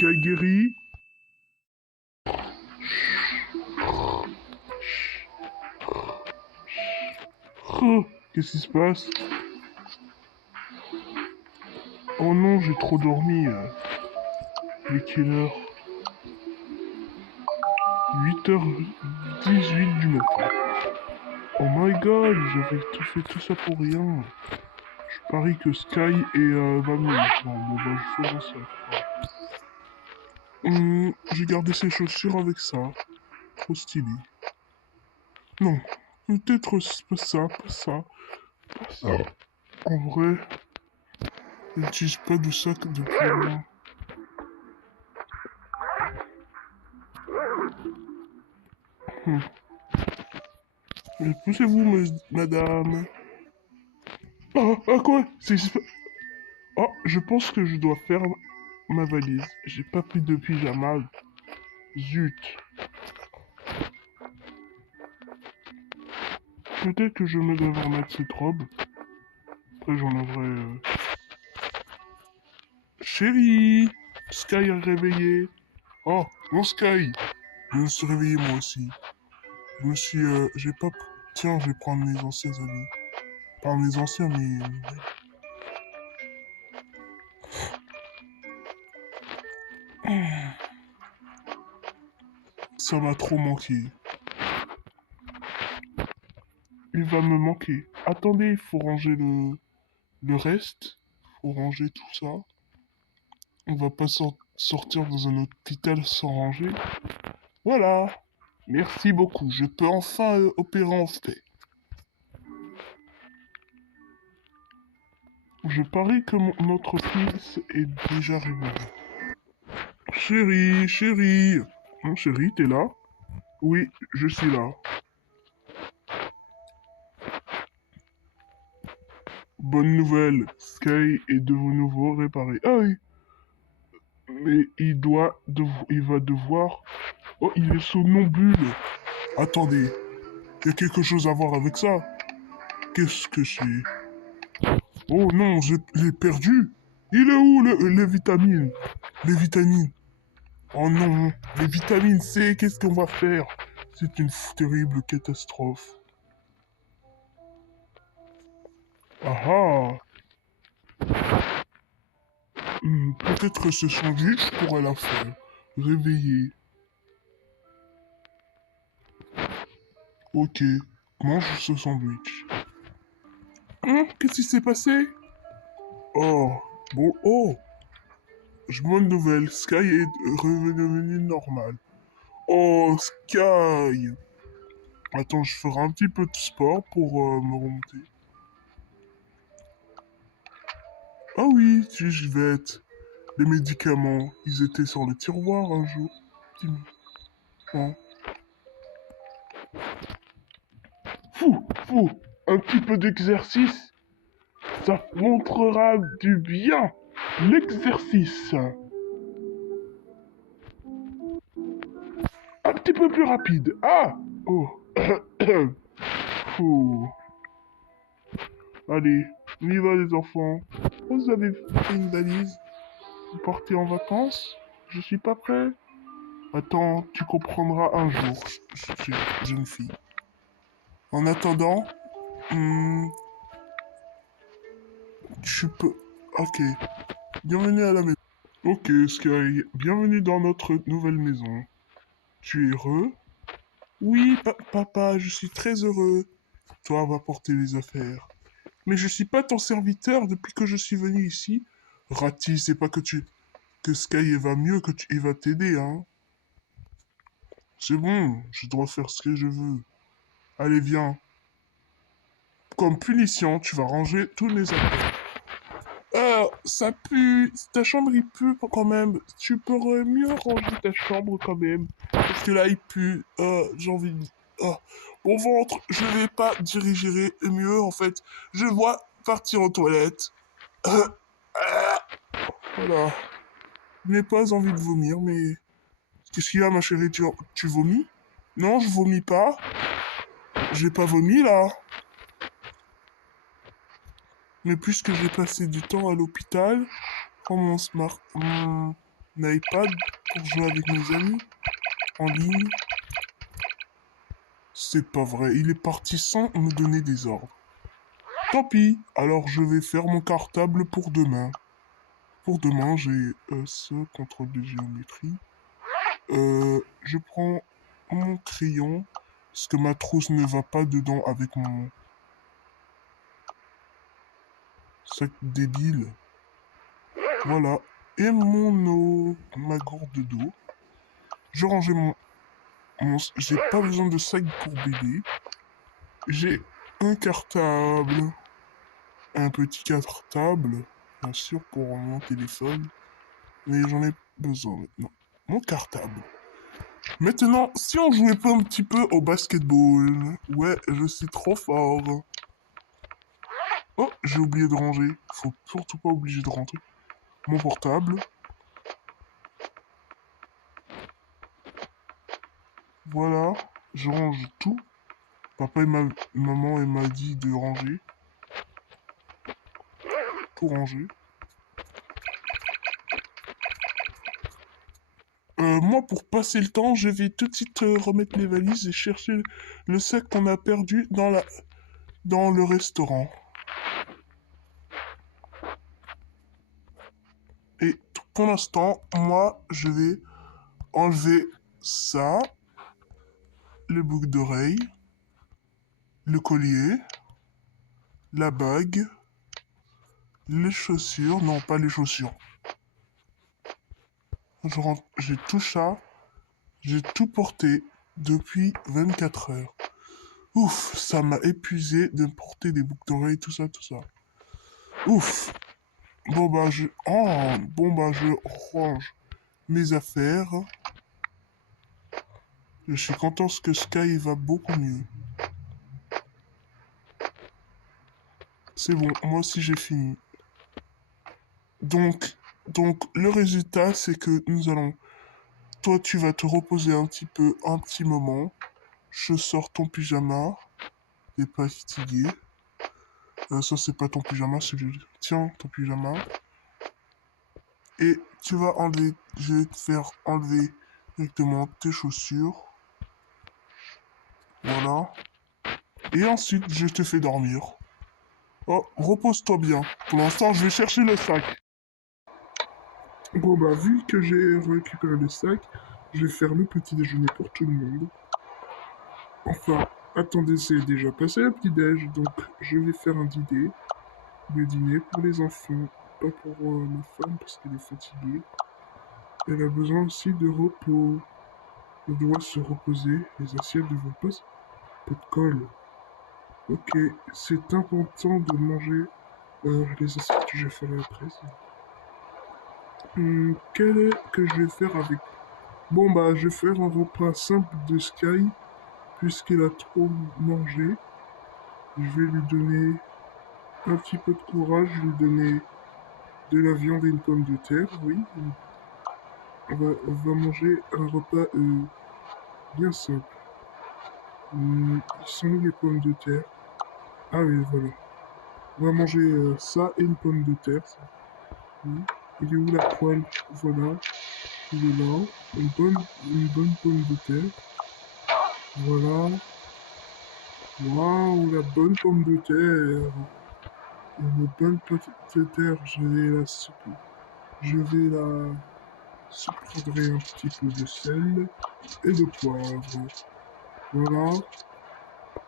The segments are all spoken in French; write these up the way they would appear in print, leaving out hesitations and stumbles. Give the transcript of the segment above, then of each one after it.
Sky guéri. Oh, qu'est-ce qui se passe? Oh non, j'ai trop dormi. Il est quelle heure? 8h18 du matin. Oh my god, j'avais tout fait tout ça pour rien. Je parie que Sky va mieux maintenant. Bon bah faisons ça. J'ai gardé ses chaussures avec ça. Trop stylé. Non, peut-être pas ça, pas ça, pas ça. En vrai, je n'utilise pas de sac depuis un mois. Mais poussez-vous, madame. Oh, quoi? Oh, je pense que je dois faire ma valise. J'ai pas pris de pyjama. Zut. Peut-être que je me devrais remettre cette robe. Après, j'en aurai... Chérie! Sky est réveillé. Oh, mon Sky! Je me suis réveillé moi aussi. Je me suis... j'ai pas... Tiens, je vais prendre mes anciens amis. Pas mes anciens, mais... Ça m'a trop manqué. Il va me manquer. Attendez, il faut ranger le reste. Faut ranger tout ça. On va pas sortir dans un hôpital sans ranger. Voilà. Merci beaucoup. Je peux enfin opérer en paix. Je parie que notre fils est déjà réveillé. Chérie, chérie. Hein, chérie, t'es là? Oui, je suis là. Bonne nouvelle, Sky est de nouveau réparé. Ah oui, mais il va devoir... Oh, il est somnambule. Attendez, il y a quelque chose à voir avec ça. Qu'est-ce que c'est? Oh non, je l'ai perdu. Il est où les vitamines? Les vitamines. Oh non, les vitamines C, qu'est-ce qu'on va faire? C'est une terrible catastrophe. Ah ah. Peut-être que ce sandwich pourrait la faire. Réveiller. Ok, mange ce sandwich. Qu'est-ce qui s'est passé? Oh, bon, oh, bonne nouvelle, Sky est redevenu normal. Oh, Sky! Attends, je ferai un petit peu de sport pour me remonter. Ah oui, je vais être... Les médicaments, ils étaient sur le tiroir un jour. Oh. Fou, un petit peu d'exercice, ça montrera du bien. L'exercice. Un petit peu plus rapide. Ah! Oh. Fou. Allez, on y va les enfants. Vous avez fait une valise? Vous partez en vacances? Je suis pas prêt. Attends, tu comprendras un jour, jeune fille. En attendant, tu peux... Ok. Bienvenue à la maison. Ok, Sky. Bienvenue dans notre nouvelle maison. Tu es heureux? Oui, papa, je suis très heureux. Toi, va porter les affaires. Mais je suis pas ton serviteur depuis que je suis venu ici. Rati, c'est pas que Sky va mieux, il va t'aider, hein. C'est bon, je dois faire ce que je veux. Allez, viens. Comme punition, tu vas ranger tous les affaires. Ça pue. Ta chambre, il pue quand même. Tu pourrais mieux ranger ta chambre quand même. Parce que là, il pue. J'ai envie de... Mon ventre, je vais pas diriger mieux, en fait. Je dois partir aux toilettes. Voilà. Je n'ai pas envie de vomir, mais... Qu'est-ce qu'il y a, ma chérie? Tu vomis? Non, je vomis pas. J'ai pas vomi, là. Mais puisque j'ai passé du temps à l'hôpital, comment on se marque un iPad pour jouer avec mes amis en ligne. C'est pas vrai, il est parti sans me donner des ordres. Tant pis, alors je vais faire mon cartable pour demain. Pour demain, j'ai ce contrôle de géométrie. Je prends mon crayon, parce que ma trousse ne va pas dedans avec mon sac débile. Voilà. Et ma gourde d'eau. Je rangeais j'ai pas besoin de sac pour bébé. J'ai un cartable. Un petit cartable, bien sûr, pour mon téléphone. Mais j'en ai besoin maintenant. Mon cartable. Maintenant, si on jouait pas un petit peu au basketball. Ouais, je suis trop fort. Oh, j'ai oublié de ranger. Faut surtout pas oublier de rentrer. Mon portable. Voilà. Je range tout. Papa et maman m'a dit de ranger. Tout ranger. Moi, pour passer le temps, je vais tout de suite remettre les valises et chercher le sac qu'on a perdu dans le restaurant. Et pour l'instant, moi, je vais enlever ça, le boucle d'oreille, le collier, la bague, les chaussures. Non, pas les chaussures. J'ai tout ça, j'ai tout porté depuis 24 heures. Ouf, ça m'a épuisé de porter des boucles d'oreilles, tout ça, tout ça. Ouf. Je range mes affaires. Je suis content parce que Sky va beaucoup mieux. C'est bon, moi aussi j'ai fini. Donc, donc le résultat, c'est que toi, tu vas te reposer un petit moment. Je sors ton pyjama. T'es pas fatigué. Ça, c'est pas ton pyjama, c'est le... Tiens, ton pyjama. Et je vais te faire enlever directement tes chaussures. Voilà. Et ensuite, je te fais dormir. Oh, repose-toi bien. Pour l'instant, je vais chercher le sac. Bon, bah, vu que j'ai récupéré le sac, je vais faire le petit déjeuner pour tout le monde. Enfin, attendez, c'est déjà passé le petit-déj, donc je vais faire un dîner. Le dîner pour les enfants, pas pour ma femme parce qu'elle est fatiguée. Elle a besoin aussi de repos. Elle doit se reposer, les assiettes ne vont pas de colle. Ok, c'est important de manger les assiettes que je ferai après. Quel est que je vais faire avec... Bon bah, je vais faire un repas simple de Sky, puisqu'il a trop mangé. Je vais lui donner un petit peu de courage, je vais lui donner de la viande et une pomme de terre, oui. On va manger un repas bien simple. Ils sont où les pommes de terre? Ah oui, voilà. On va manger ça et une pomme de terre. Ça. Oui. Il est où la poêle? Voilà. Il est là. Une bonne pomme de terre. Voilà. Waouh, la bonne pomme de terre. Une bonne petite de terre. Je vais la saupoudrer un petit peu de sel et de poivre. Voilà.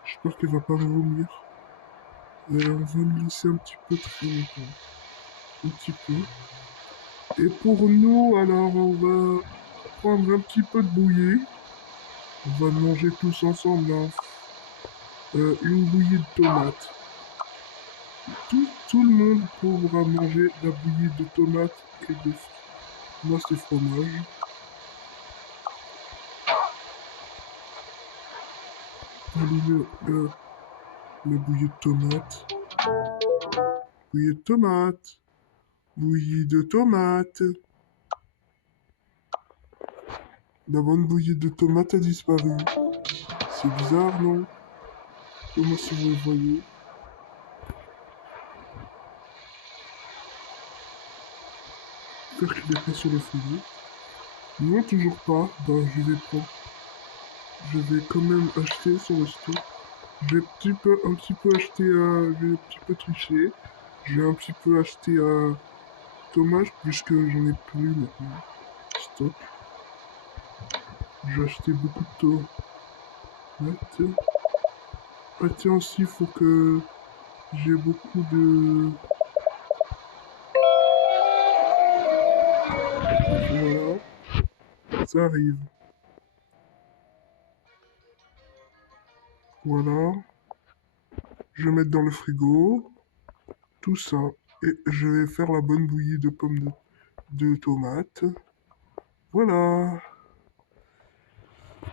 J'espère qu'elle va pas vomir. On va le laisser un petit peu très longtemps. Un petit peu. Et pour nous, alors, on va prendre un petit peu de bouillie. On va le manger tous ensemble. Hein. Une bouillie de tomates. Tout le monde pourra manger la bouillie de tomates et de moi, c'est fromage. Allez, le bouillie de tomates. Bouillie de tomates. Bouillie de tomates. La bonne bouillie de tomates a disparu. C'est bizarre, non? Comment si vous le voyez? j'espère qu'il est pas sur le frigo. Non, toujours pas. Bah, je vais quand même acheter sur le store. Un petit peu acheté, je vais un petit peu tricher. Je vais un petit peu acheter tomate puisque j'en ai plus maintenant. Stop. J'ai acheté beaucoup de tomates. Ah tiens aussi, il faut que j'ai beaucoup de... Voilà, ça arrive. Voilà, je vais mettre dans le frigo tout ça. Et je vais faire la bonne bouillie de de tomates. Voilà.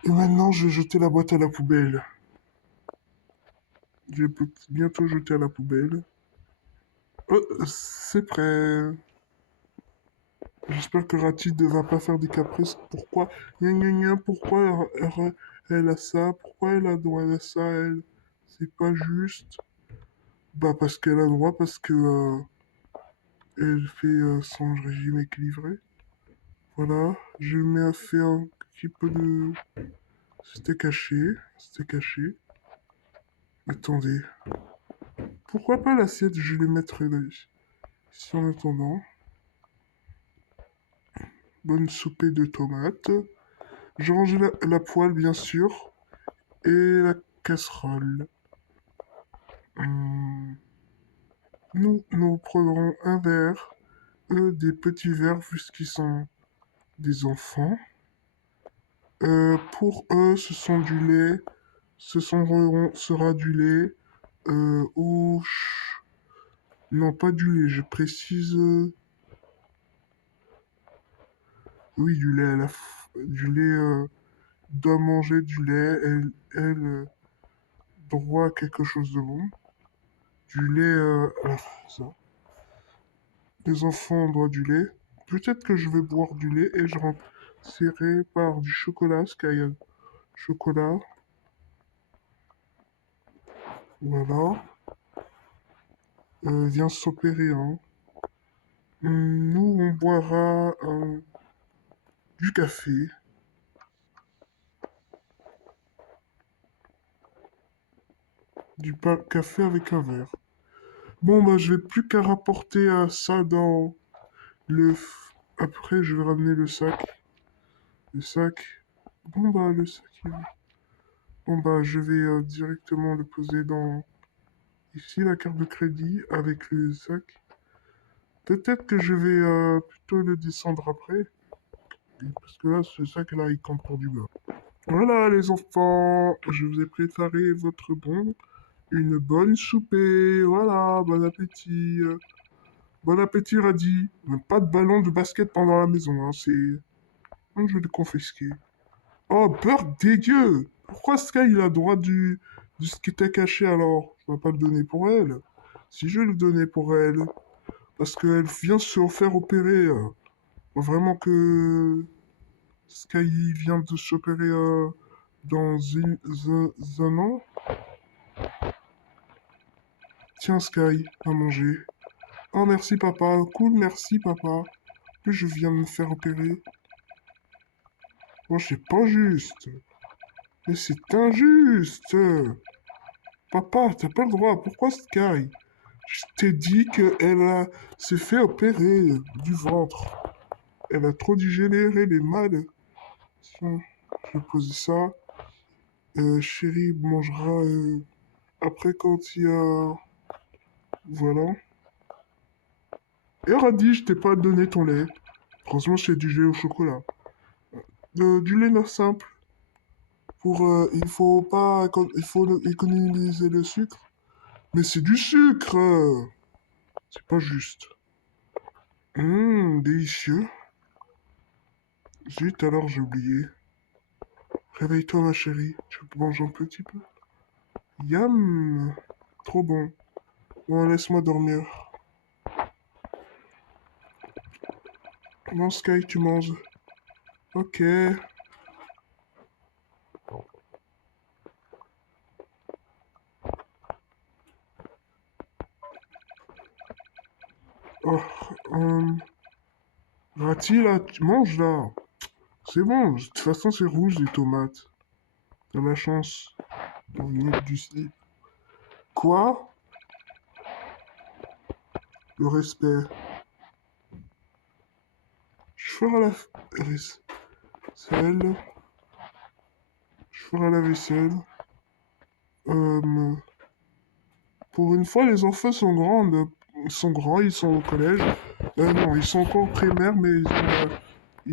Et maintenant, je vais jeter la boîte à la poubelle. Je vais bientôt jeter à la poubelle. Oh, c'est prêt. J'espère que Ratid ne va pas faire des caprices. Pourquoi gna gna gna, pourquoi elle a ça? Pourquoi elle a droit à ça, elle? C'est pas juste. Bah parce qu'elle a droit, parce que elle fait son régime équilibré. Voilà, je mets à faire un petit peu de steak haché. Steak haché. Attendez. Pourquoi pas l'assiette? Je les mettrai là, ici en attendant. Bonne soupée de tomates. Je range la poêle, bien sûr. Et la casserole. Hum, nous prendrons un verre, des petits verres, puisqu'ils sont des enfants. Pour eux, ce sont du lait. Sera du lait. Ou... Non, pas du lait, je précise. Oui, du lait. Du lait. Doit manger du lait. Elle droit à quelque chose de bon. Du lait. Ça. Les enfants ont droit du lait. Peut-être que je vais boire du lait et je remplirai par du chocolat, Sky. Chocolat. Voilà. Viens s'opérer, hein. Nous, on boira du café. Café avec un verre. Bon, bah, je vais plus qu'à rapporter ça dans Après, je vais ramener le sac. Le sac. Bon, bah, le sac. Bon, bah, je vais directement le poser dans... Ici, la carte de crédit avec le sac. Peut-être que je vais plutôt le descendre après. Parce que là, ce sac-là, il compte pour du beurre. Voilà, les enfants. Je vous ai préparé votre bon. Une bonne soupée. Voilà, bon appétit. Bon appétit, Radis. Pas de ballon de basket pendant la maison, hein. Je vais le confisquer. Oh, beurre dégueu! Pourquoi Sky, il a droit du skate caché alors? Je vais pas le donner pour elle. Si je vais le donner pour elle. Parce qu'elle vient se faire opérer. Vraiment que Sky vient de s'opérer dans un an. Tiens, Sky, à manger. Oh, merci, papa. Cool, merci, papa. Que je viens de me faire opérer. Oh, c'est pas juste. Mais c'est injuste. Papa, t'as pas le droit. Pourquoi Sky? Je t'ai dit s'est fait opérer du ventre. Elle a trop digéré les mal. Tiens, je vais poser ça. Chérie mangera après quand il y a... Voilà. Et Radis, je t'ai pas donné ton lait. Franchement, c'est du lait au chocolat. Du lait non simple. Il faut pas... Il faut économiser le sucre. Mais c'est du sucre. C'est pas juste. Délicieux. Zut, alors j'ai oublié. Réveille-toi, ma chérie. Tu manges un petit peu. Yam. Trop bon. Bon, laisse-moi dormir. Non, Sky, tu manges. Ok. Oh, Rati, là, tu manges là. C'est bon, de toute façon, c'est rouge les tomates. T'as la chance. T'as envie du slip. Quoi? Le respect. Je ferai la vaisselle. Je ferai la vaisselle. Euh, pour une fois, les enfants sont grands. Ils sont grands, ils sont au collège. Non, ils sont encore primaires, mais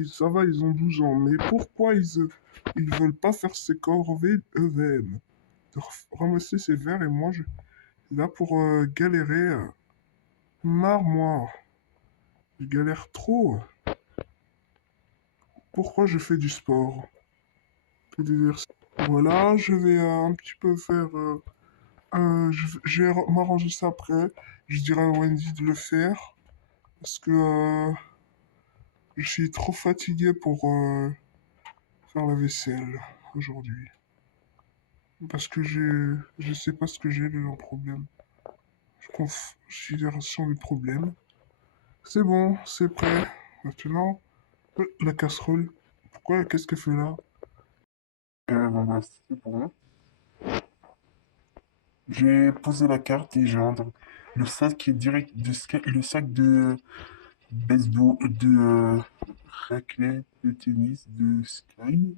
ça va, ils ont 12 ans. Mais pourquoi ils veulent pas faire ces corvées eux-mêmes? De ramasser ces verres et moi, je suis là pour galérer. Marre, moi. Je galère trop. Pourquoi je fais du sport? Que des exercices. Voilà, je vais un petit peu faire. Je vais m'arranger ça après. Je dirai à Wendy de le faire. Parce que je suis trop fatigué pour faire la vaisselle aujourd'hui. Parce que je sais pas ce que j'ai le problème. Considération du problème. C'est bon, c'est prêt. Maintenant, la casserole. Pourquoi? Qu'est-ce qu'elle fait là? Voilà, c'est bon. J'ai posé la carte et j'ai rendu le sac est direct le sac de baseball, de raquette de tennis de Sky.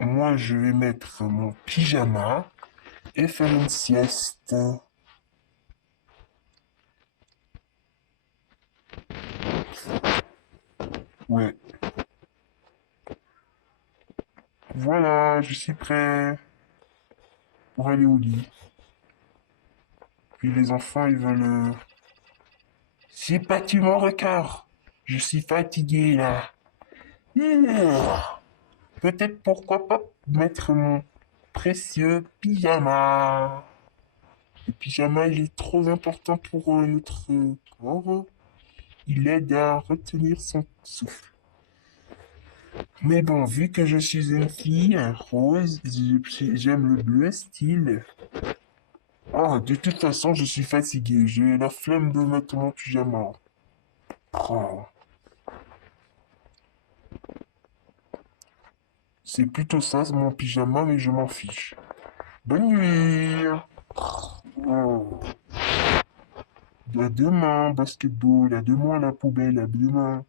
Moi, je vais mettre mon pyjama et faire une sieste. Ouais. Voilà, je suis prêt pour aller au lit. Puis les enfants, ils veulent... C'est pas tu mon record. Je suis fatigué là. Peut-être pourquoi pas mettre mon précieux pyjama. Le pyjama, il est trop important pour notre corps. Il aide à retenir son souffle. Mais bon, vu que je suis une fille rose, j'aime le bleu style. Ah, de toute façon, je suis fatigué. J'ai la flemme de mettre mon pyjama. Oh, c'est plutôt ça, mon pyjama, mais je m'en fiche. Bonne nuit. Oh. À demain, basketball. À demain, la poubelle. À demain.